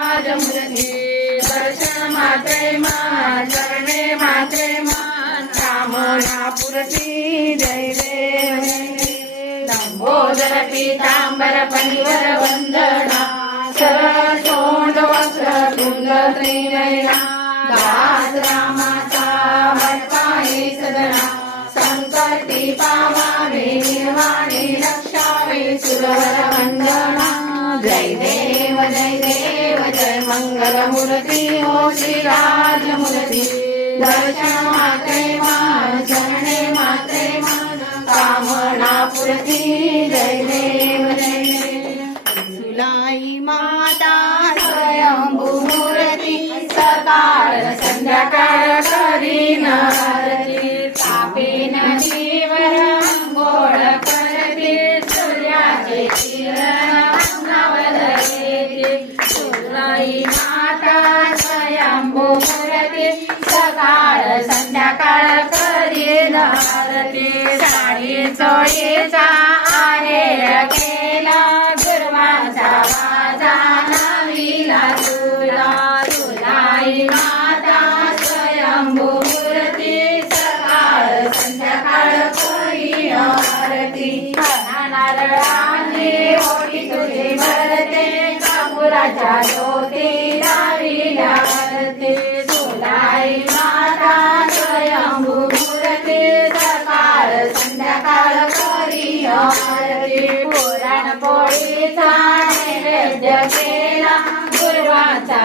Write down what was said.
राजमूर्ती दर्शन मात्रे मान चरणे मात्रे मान कामना पूर्ती जय देव लंबोदर पीतांबर पनिवर वंदना सरळ तोंड वक्र तुंग त्रिनयना दास रामाचा भटकाई सदना संकटी पावावे निर्वाणी रक्षावे सुरवर वंदना जय देव जय मंगल मूर्ती हो श्री राजमूर्ती दर्शन मात्रे मान चरणे मात्रे मान कामना पूर्ती जय देव सुलाई माता स्वयंभू मूर्ती सकाळ संध्याकाळ करीन आरती तापेन जीवर अंघोळ करते सूर्याचे किरण अंगावर येते सुलाई माता स्वयंभू मूर्ती सकाळ संध्याकाळ करीन आरती साडी चोळीचा आहे केला गुरवाचा माझा नवीला तुला तुलाई माता स्वयंभू मूर्ती सकाळ संध्याकाळ करी आरती नारळाने ओटी तुझी भरते कापुराच्या ज्योती लावीला आरती तुलाई माता स्वयंभू मूर्ती सकाळ संध्याकाळ करी आरती पुराण पोळीचा नैवेद्य केला गुरुवाचा